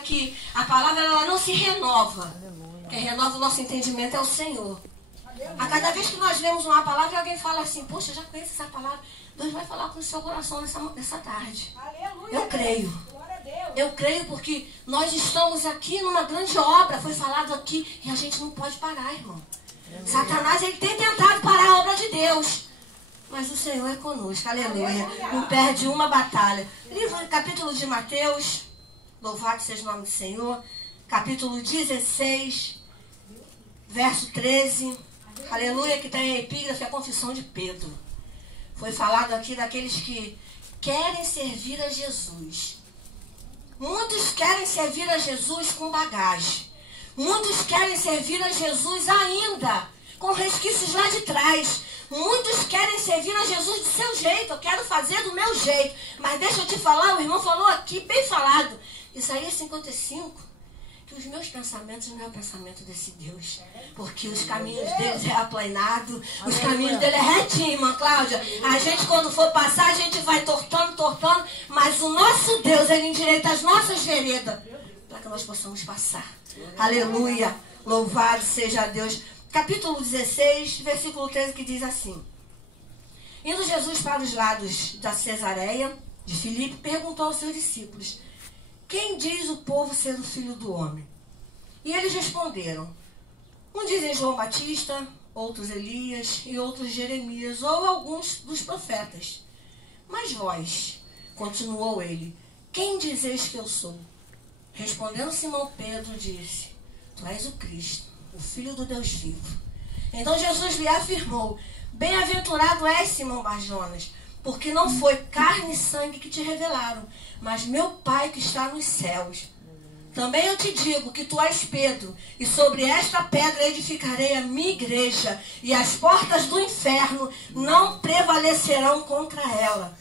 Que a palavra ela não se renova. Quem renova o nosso entendimento é o Senhor. A cada vez que nós lemos uma palavra, alguém fala assim: poxa, eu já conheço essa palavra. Deus vai falar com o seu coração nessa tarde. Eu creio. Eu creio porque nós estamos aqui numa grande obra. Foi falado aqui e a gente não pode parar, irmão. Satanás ele tem tentado parar a obra de Deus, mas o Senhor é conosco. Aleluia. Não perde uma batalha. Livro, capítulo de Mateus. Louvado seja o nome do Senhor. Capítulo 16, verso 13. Aleluia, que tem a epígrafe, a confissão de Pedro. Foi falado aqui daqueles que querem servir a Jesus. Muitos querem servir a Jesus com bagagem. Muitos querem servir a Jesus ainda com resquícios lá de trás. Muitos querem servir a Jesus do seu jeito. Eu quero fazer do meu jeito. Mas deixa eu te falar, o irmão falou aqui, bem falado. Isaías 55, que os meus pensamentos não é o pensamento desse Deus. Porque os caminhos deles é aplanado, os caminhos dele é retinho, irmã Cláudia. A gente quando for passar, a gente vai tortando, mas o nosso Deus, ele endireita as nossas veredas, para que nós possamos passar. Aleluia, louvado seja Deus. Capítulo 16, versículo 13, que diz assim: indo Jesus para os lados da Cesareia de Filipe, perguntou aos seus discípulos: quem diz o povo ser o filho do homem? E eles responderam: uns dizem João Batista, outros Elias e outros Jeremias ou alguns dos profetas. Mas vós, continuou ele, quem dizeis que eu sou? Respondendo Simão Pedro, disse: tu és o Cristo, o Filho do Deus vivo. Então Jesus lhe afirmou: bem-aventurado és, Simão Barjonas, porque não foi carne e sangue que te revelaram, mas meu Pai que está nos céus. Também eu te digo que tu és Pedro, e sobre esta pedra edificarei a minha igreja, e as portas do inferno não prevalecerão contra ela.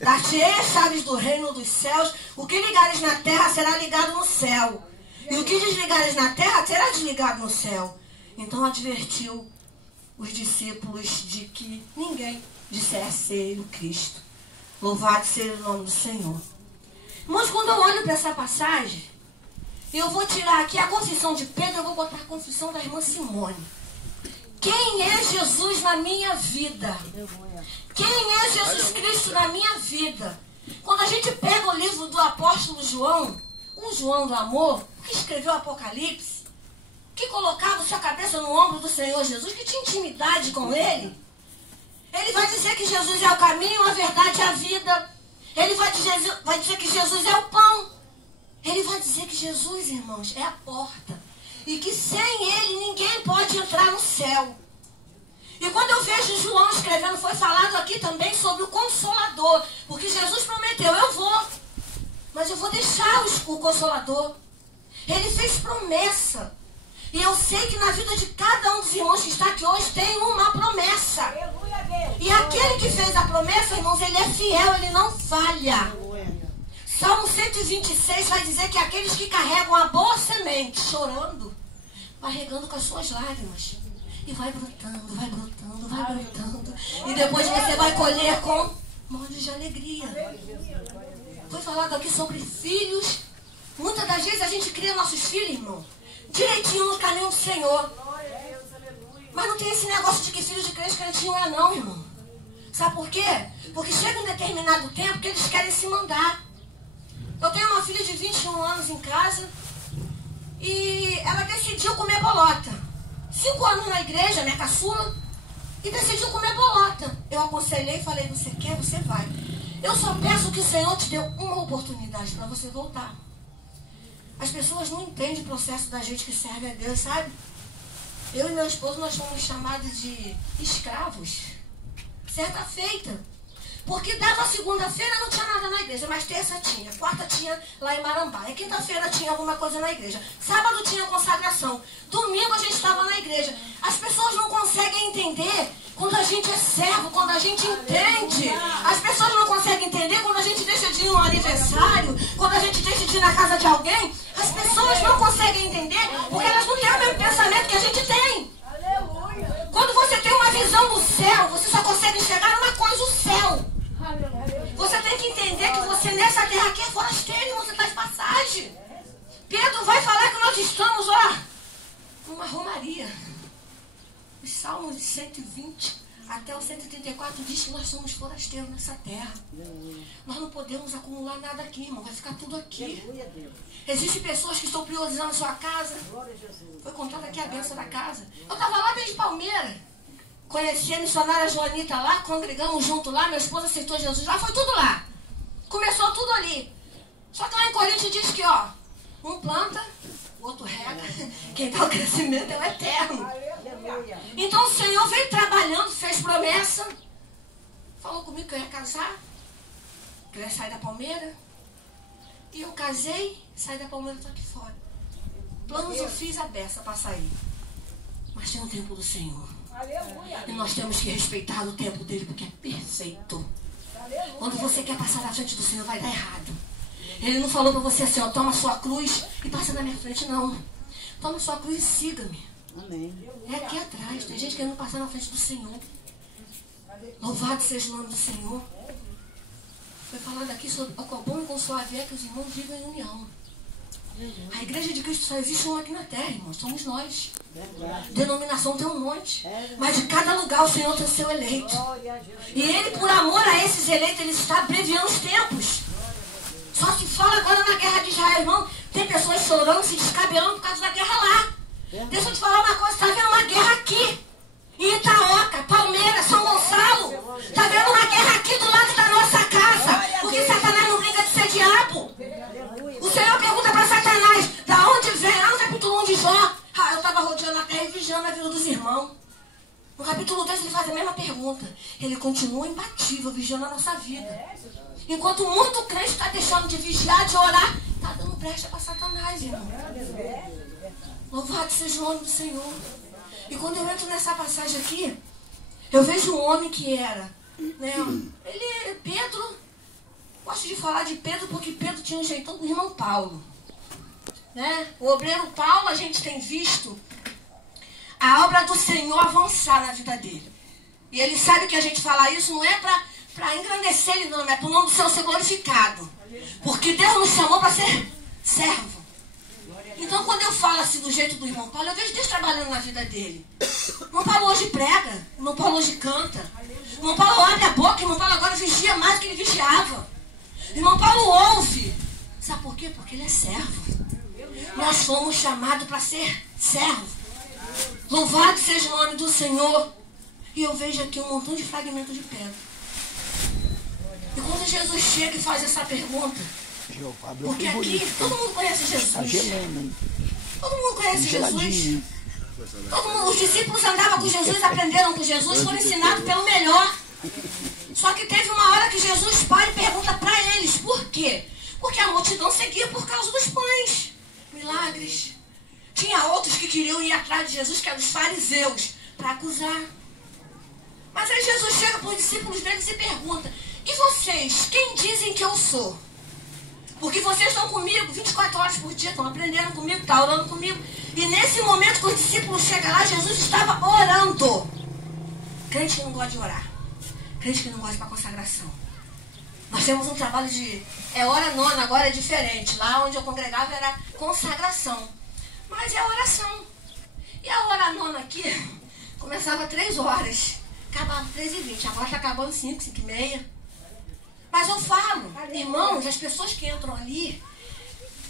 Dar-te-ei as chaves do reino dos céus, o que ligares na terra será ligado no céu, e o que desligares na terra será desligado no céu. Então advertiu os discípulos de que ninguém dissesse ser ele o Cristo. Louvado seja o nome do Senhor. Mas quando eu olho para essa passagem, eu vou tirar aqui a confissão de Pedro, eu vou botar a confissão da irmã Simone. Quem é Jesus na minha vida? Quem é Jesus Cristo na minha vida? Quando a gente pega o livro do apóstolo João, um João do amor, que escreveu o Apocalipse, que colocava sua cabeça no ombro do Senhor Jesus, que tinha intimidade com ele, ele vai dizer que Jesus é o caminho, a verdade e a vida. Ele vai dizer que Jesus é o pão. Ele vai dizer que Jesus, irmãos, é a porta. E que sem ele ninguém pode entrar no céu. E quando eu vejo João escrevendo, foi falado aqui também sobre o Consolador. Porque Jesus prometeu: eu vou, mas eu vou deixar o Consolador. Ele fez promessa. E eu sei que na vida de cada um dos irmãos que está aqui hoje tem uma promessa. E aquele que fez a promessa, irmãos, ele é fiel, ele não falha. Salmo 126 vai dizer que aqueles que carregam a boa semente, chorando, vai regando com as suas lágrimas. E vai brotando, vai brotando, vai brotando. E depois você vai colher com molhos de alegria. Foi falado aqui sobre filhos. Muitas das vezes a gente cria nossos filhos, irmão, direitinho no caminho do Senhor. Mas não tem esse negócio de que filho de crente não é não, irmão. Sabe por quê? Porque chega um determinado tempo que eles querem se mandar. Eu tenho uma filha de 21 anos em casa e ela decidiu comer bolota. 5 anos na igreja, minha caçula, e decidiu comer bolota. Eu aconselhei e falei: você quer, você vai. Eu só peço que o Senhor te dê uma oportunidade para você voltar. As pessoas não entendem o processo da gente que serve a Deus, sabe? Eu e meu esposo, nós fomos chamados de escravos. Certa feita. Porque dava segunda-feira, não tinha nada na igreja, mas terça tinha, quarta tinha lá em Marambá, e quinta-feira tinha alguma coisa na igreja, sábado tinha consagração, domingo a gente estava na igreja. As pessoas não conseguem entender quando a gente é servo, quando a gente entende. As pessoas não conseguem entender quando a gente deixa de ir no aniversário, quando a gente deixa de ir na casa de alguém. As pessoas não conseguem entender porque elas não têm o mesmo pensamento que a gente tem. Quando você tem uma visão do céu, você só consegue enxergar uma coisa: o céu. Você tem que entender que você nessa terra aqui é forasteiro, você está de passagem. Pedro vai falar que nós estamos, ó, numa romaria. Os Salmos 120 até o 134 diz que nós somos forasteiros nessa terra. Nós não podemos acumular nada aqui, irmão. Vai ficar tudo aqui. Existem pessoas que estão priorizando a sua casa. Foi contada aqui a bênção da casa. Eu estava lá desde Palmeira. Conheci a missionária Joanita lá, congregamos junto lá, minha esposa aceitou Jesus lá, foi tudo lá. Começou tudo ali. Só que lá em Coríntios diz que, ó, um planta, o outro rega. Quem dá o crescimento é o eterno. Então o Senhor veio trabalhando, fez promessa. Falou comigo que eu ia casar, que eu ia sair da Palmeira. E eu casei, saí da Palmeira e estou aqui fora. Planos eu fiz a beça para sair. Mas tem um tempo do Senhor. E nós temos que respeitar o tempo dele, porque é perfeito. Quando você quer passar na frente do Senhor, vai dar errado. Ele não falou para você assim, ó, toma sua cruz e passa na minha frente, não. Toma sua cruz e siga-me. É aqui atrás, tem gente querendo passar na frente do Senhor. Louvado seja o nome do Senhor. Foi falado aqui sobre o qual bom e consolável é que os irmãos vivem em união. A igreja de Cristo só existe uma aqui na terra, irmãos, somos nós. Denominação tem um monte, mas de cada lugar o Senhor tem o seu eleito. E Ele, por amor a esses eleitos, Ele está abreviando os tempos. Só se fala agora na guerra de Israel, irmão. Tem pessoas chorando, se descabelando por causa da guerra lá. Deixa eu te falar uma coisa, está vendo uma guerra aqui. Em Itaoca, Palmeira, São Gonçalo. Está vendo uma guerra aqui do lado da nossa casa. Porque Satanás não brinca de ser diabo. O Senhor pergunta para Satanás, da onde vem? Lá no capítulo 1 de Jó. Eu estava rodeando a terra e vigiando a vida dos irmãos. No capítulo 2 ele faz a mesma pergunta. Ele continua imbatível, vigiando a nossa vida. Enquanto muito crente está deixando de vigiar, de orar, está dando brecha para Satanás, irmão. Louvado seja o nome do Senhor. E quando eu entro nessa passagem aqui, eu vejo um homem que era, né, Pedro, gosto de falar de Pedro porque Pedro tinha um jeitão do irmão Paulo. Né? O obreiro Paulo, a gente tem visto a obra do Senhor avançar na vida dele. E ele sabe que a gente fala isso não é para engrandecer ele, não, é para o nome do Senhor ser glorificado. Porque Deus nos chamou para ser servo. Então, quando eu falo assim do jeito do irmão Paulo, eu vejo Deus trabalhando na vida dele. O irmão Paulo hoje prega, o irmão Paulo hoje canta. O irmão Paulo abre a boca, o irmão Paulo agora vigia mais do que ele vigiava. O irmão Paulo ouve. Sabe por quê? Porque ele é servo. Nós fomos chamados para ser servo. Louvado seja o nome do Senhor. E eu vejo aqui um montão de fragmentos de pedra. E quando Jesus chega e faz essa pergunta, porque aqui todo mundo conhece Jesus. Todo mundo conhece Jesus. Os discípulos andavam com Jesus, aprenderam com Jesus, foram ensinados pelo melhor. Só que teve uma hora que Jesus para e pergunta para eles, por quê? Porque a multidão seguia por causa dos pães, milagres. Tinha outros que queriam ir atrás de Jesus, que eram os fariseus, para acusar. Mas aí Jesus chega para os discípulos deles e pergunta, e vocês, quem dizem que eu sou? Porque vocês estão comigo 24 horas por dia, estão aprendendo comigo, estão orando comigo. E nesse momento que os discípulos chegam lá, Jesus estava orando. Crente que não gosta de orar. Crente que não gosta de ir para consagração. Nós temos um trabalho de... hora nona, agora é diferente. Lá onde eu congregava era consagração. Mas é oração. E a hora nona aqui começava 3 horas. Acabava 3h20. Agora está acabando 5, 5h30. Mas eu falo, irmãos, as pessoas que entram ali,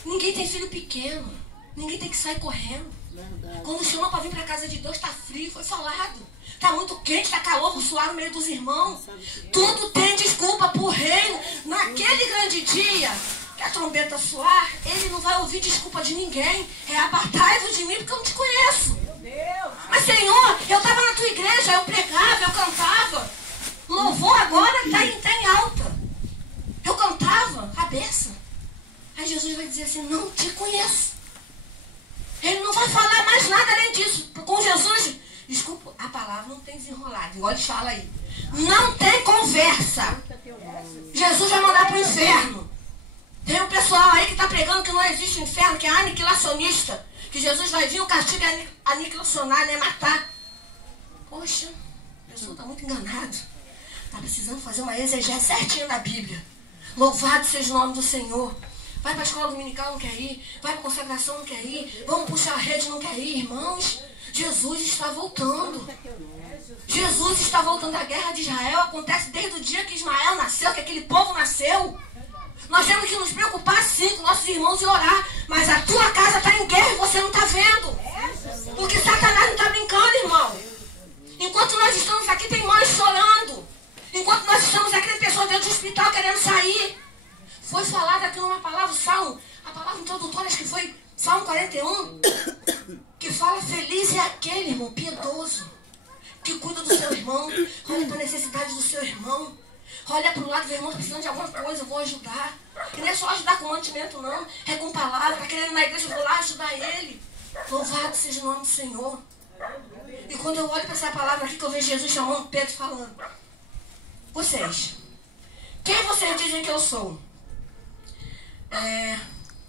ninguém tem filho pequeno. Ninguém tem que sair correndo. Quando chama para vir para a casa de Deus, está frio, foi falado. Está muito quente, está calor, vou suar no meio dos irmãos. Tudo tem desculpa para o reino. Naquele grande dia que a trombeta soar, ele não vai ouvir desculpa de ninguém. É apartai-vos de mim porque eu não te conheço. Mas Senhor, eu estava na tua igreja, eu pregava, eu cantava. Louvor agora está em alta. Eu cantava, cabeça. Aí Jesus vai dizer assim, não te conheço. Ele não vai falar mais nada além disso. Com Jesus, desculpa, a palavra não tem desenrolado. Igual ele fala aí. Não tem conversa. Jesus vai mandar para o inferno. Tem um pessoal aí que está pregando que não existe inferno, que é aniquilacionista. Que Jesus vai vir, o castigo é aniquilacionar, né? Matar. Poxa, a pessoa está muito enganada. Está precisando fazer uma exegese certinha da Bíblia. Louvado seja o nome do Senhor. Vai para a escola dominical, não quer ir. Vai para a consagração, não quer ir. Vamos puxar a rede, não quer ir, irmãos. Jesus está voltando. Jesus está voltando. A guerra de Israel acontece desde o dia que Ismael nasceu, que aquele povo nasceu. Nós temos que nos preocupar sim com nossos irmãos e orar. Mas a tua casa está em guerra e você não está vendo. Porque Satanás não está brincando, irmão. Enquanto nós estamos aqui, tem mães chorando. Enquanto nós estamos aqui, tem pessoas dentro do hospital querendo sair. Foi falado aqui numa palavra, Salmo, a palavra introdutória, acho que foi Salmo 41, que fala: feliz é aquele, irmão, piedoso, que cuida do seu irmão, olha para a necessidade do seu irmão, olha para o lado do irmão, está precisando de alguma coisa, eu vou ajudar. E não é só ajudar com mantimento, não, é com palavra, está querendo ir na igreja, eu vou lá ajudar ele. Louvado seja o nome do Senhor. E quando eu olho para essa palavra aqui, que eu vejo Jesus chamando Pedro, falando: vocês, quem vocês dizem que eu sou?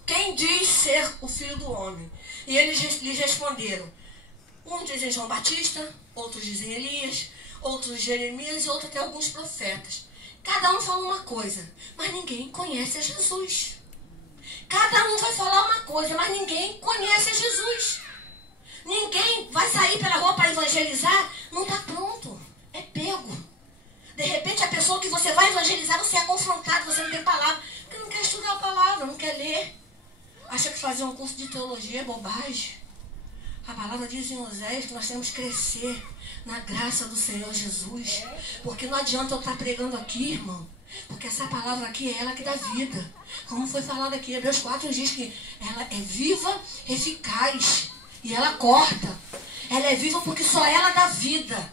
Quem diz ser o Filho do Homem? E eles lhes responderam: uns dizem João Batista, outros dizem Elias, outros Jeremias e outros até alguns profetas. Cada um fala uma coisa, mas ninguém conhece a Jesus. Cada um vai falar uma coisa, mas ninguém conhece a Jesus. Ninguém vai sair pela rua para evangelizar, não está pronto, é pego. De repente a pessoa que você vai evangelizar, você é confrontado, você não tem palavra, porque não quer estudar a palavra, não quer ler. Acha que fazer um curso de teologia é bobagem. A palavra diz em Oséias que nós temos que crescer na graça do Senhor Jesus. Porque não adianta eu estar pregando aqui, irmão, porque essa palavra aqui é ela que dá vida. Como foi falado aqui, Hebreus 4 diz que ela é viva, eficaz, e ela corta. Ela é viva porque só ela dá vida.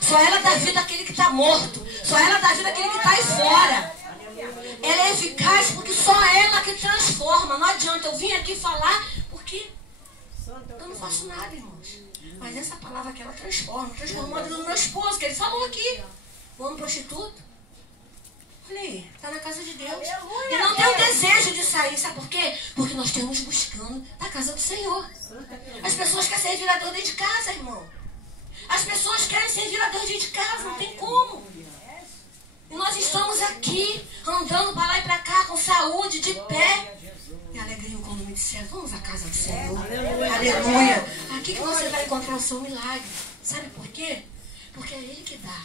Só ela dá vida àquele que está morto. Só ela dá vida àquele que está aí fora. Ela é eficaz porque só ela que transforma. Não adianta eu vir aqui falar porque eu não faço nada, irmãos. Mas essa palavra aqui, ela transforma. Transformou a vida do meu esposo, que ele falou aqui. O homem prostituto. Olha aí, está na casa de Deus. E não tem o desejo de sair. Sabe por quê? Porque nós estamos buscando na casa do Senhor. As pessoas querem servir a Deus dentro de casa, irmão. As pessoas querem servir a Deus dentro de casa, não tem como. E nós estamos aqui, andando para lá e para cá, com saúde, de pé. E alegria quando me disseram: vamos à casa do Senhor. Aleluia. Aqui que você vai encontrar o seu milagre. Sabe por quê? Porque é Ele que dá.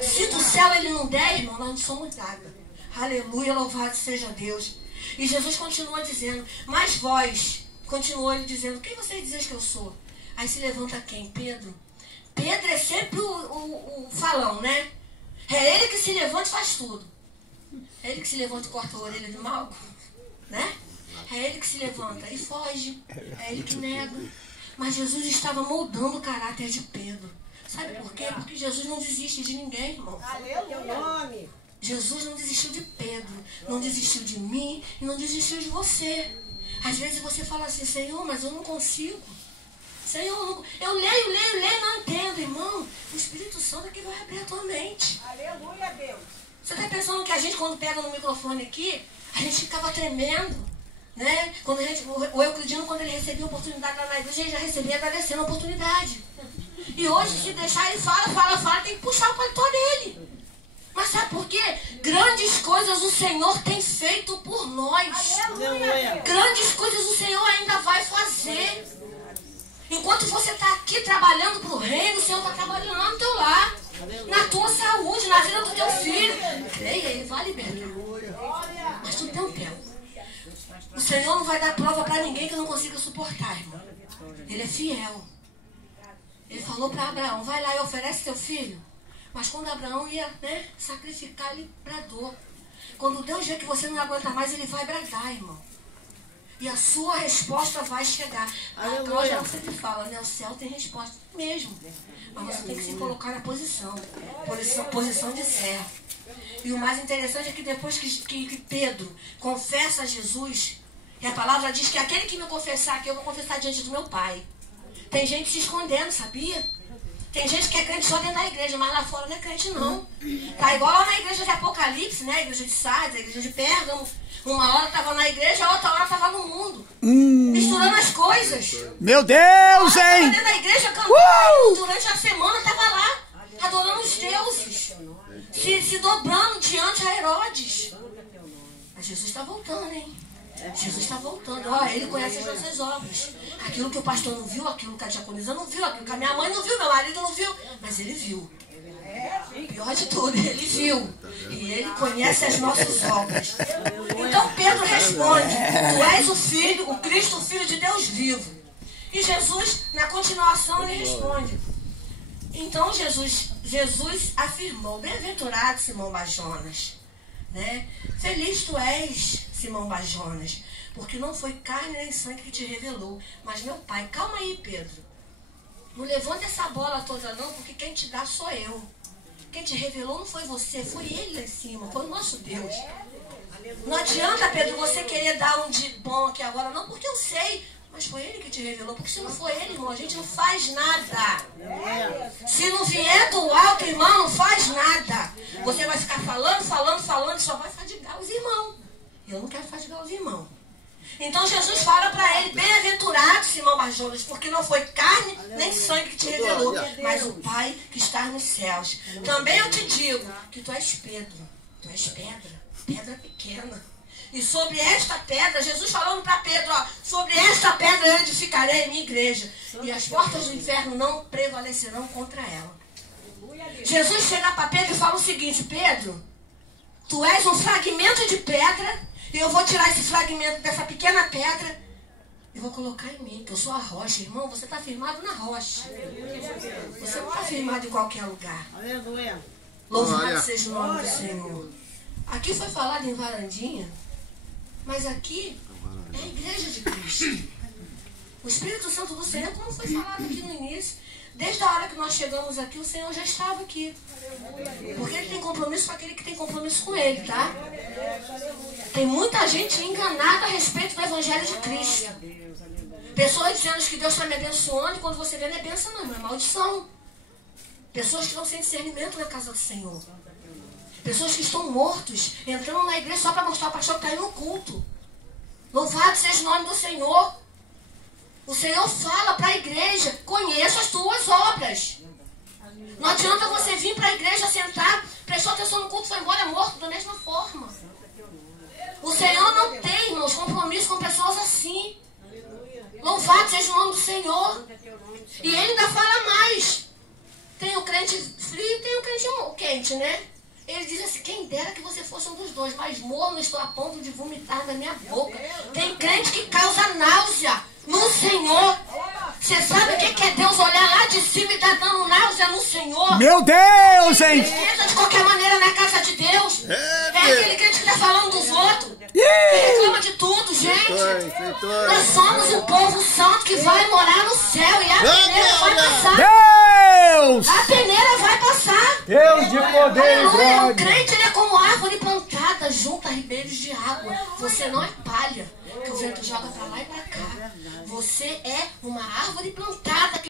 Se do céu Ele não der, irmão, nós não somos nada. Aleluia, louvado seja Deus. E Jesus continua dizendo: mas vós, continuou Ele dizendo: quem vocês dizem que eu sou? Aí se levanta quem? Pedro. Pedro é sempre o falão, né? É ele que se levanta e faz tudo. É ele que se levanta e corta a orelha de Malco, né? É ele que se levanta e foge. É ele que nega. Mas Jesus estava moldando o caráter de Pedro. Sabe por quê? Porque Jesus não desiste de ninguém, irmão. Aleluia. Jesus não desistiu de Pedro, não desistiu de mim e não desistiu de você. Às vezes você fala assim: Senhor, mas eu não consigo. Senhor, eu leio, não entendo, irmão. O Espírito Santo é que vai abrir a tua mente. Aleluia, Deus. Você está pensando que a gente, quando pega no microfone aqui, a gente ficava tremendo, né? Quando o Euclidino, quando ele recebia a oportunidade lá na igreja, ele já recebia agradecendo a oportunidade. E hoje, se deixar ele fala, tem que puxar o paletó dele. Mas sabe por quê? Grandes coisas o Senhor tem feito por nós. Aleluia. Grandes coisas o Senhor ainda vai fazer. Enquanto você está aqui trabalhando para o reino, o Senhor está trabalhando lá no teu lar, na tua saúde, na vida do teu filho. Creia, Ele vai libertar. Mas tudo tem um tempo. O Senhor não vai dar prova para ninguém que não consiga suportar, irmão. Ele é fiel. Ele falou para Abraão: vai lá e oferece teu filho. Mas quando Abraão ia, né, sacrificar, ele bradou. Quando Deus vê que você não aguenta mais, Ele vai bradar, irmão. E a sua resposta vai chegar. A Cláudia sempre fala, né? O céu tem resposta mesmo. Mas você tem que se colocar na posição. Posição de servo. E o mais interessante é que depois que Pedro confessa a Jesus, e a palavra diz que aquele que me confessar aqui, eu vou confessar diante do meu Pai. Tem gente se escondendo, sabia? Tem gente que é crente só dentro da igreja, mas lá fora não é crente não. Tá igual lá na igreja de Apocalipse, né? A igreja de Sardes, a igreja de Pérgamo. Uma hora estava na igreja, a outra hora estava no mundo. Misturando as coisas. Meu Deus, hein? Dentro da igreja cantando, durante a semana estava lá, adorando os deuses. Se dobrando diante a Herodes. Mas Jesus está voltando, hein? Jesus está voltando. Ó, ele conhece as nossas obras. Aquilo que o pastor não viu, aquilo que a diaconisa não viu, aquilo que a minha mãe não viu, meu marido não viu. Mas ele viu. Pior de tudo, ele viu. E ele conhece as nossas obras. Então Pedro responde: tu és o Filho, o Cristo, o Filho de Deus vivo. E Jesus, na continuação, ele responde. Então Jesus afirmou: bem-aventurado Simão Bar-Jonas, né? Feliz tu és, Simão Bar-Jonas, porque não foi carne nem sangue que te revelou, mas meu Pai. Calma aí, Pedro. Não levanta essa bola toda não, porque quem te dá sou eu. Quem te revelou não foi você, foi ele lá em cima, foi o nosso Deus. Não adianta, Pedro, você querer dar um de bom aqui agora, não, porque eu sei. Mas foi ele que te revelou, porque se não for ele, irmão, a gente não faz nada. Se não vier do alto, irmão, não faz nada. Você vai ficar falando, só vai fadigar os irmãos. Eu não quero fadigar os irmãos. Então Jesus fala para ele: bem-aventurado Simão Bar-Jonas, porque não foi carne nem sangue que te revelou, mas o Pai que está nos céus. Também eu te digo que tu és Pedro. Tu és pedra, pedra pequena. E sobre esta pedra, Jesus falando para Pedro, ó, sobre esta pedra eu edificarei a minha igreja. E as portas do inferno não prevalecerão contra ela. Jesus chega para Pedro e fala o seguinte: Pedro, tu és um fragmento de pedra, e eu vou tirar esse fragmento dessa pequena pedra e vou colocar em mim, que eu sou a rocha. Irmão, você está firmado na rocha. Você não está firmado em qualquer lugar. Louvado seja o nome do Senhor. Aqui foi falado em varandinha, mas aqui é a igreja de Cristo. O Espírito Santo do Senhor, como foi falado aqui no início, desde a hora que nós chegamos aqui, o Senhor já estava aqui. Porque ele tem compromisso com aquele que tem compromisso com ele, tá? Tem muita gente enganada a respeito do Evangelho de Cristo. Pessoas dizendo que Deus está me abençoando, e quando você vê, não é bênção não, é maldição. Pessoas que estão sem discernimento na casa do Senhor. Pessoas que estão mortos, entrando na igreja só para mostrar o pastor que está aí no culto. Louvado seja o nome do Senhor. O Senhor fala para a igreja: conheça as tuas obras. Não adianta você vir para a igreja, sentar, prestou atenção no culto e foi embora morto da mesma forma. O Senhor não tem, irmãos, compromisso com pessoas assim. Louvado seja o nome do Senhor. E ele ainda fala mais. Tem o crente frio e tem o crente quente, né? Ele diz assim: quem dera que você fosse um dos dois, mas morno estou a ponto de vomitar na minha boca. Tem crente que causa náusea no Senhor. Você sabe o que é Deus olhar lá de cima e tá dando náusea no Senhor? Meu Deus, hein? Ele entra de qualquer maneira na casa de Deus. É aquele crente que tá falando dos outros. Reclama de tudo, gente. Nós somos um povo santo que vai morar no céu e a peneira vai passar. Deus! A peneira vai passar. Deus de poder e O glória. crente, ele é como árvore plantada junto a ribeiros de água. Você não é palha que o vento joga pra lá e pra cá. Você é uma árvore plantada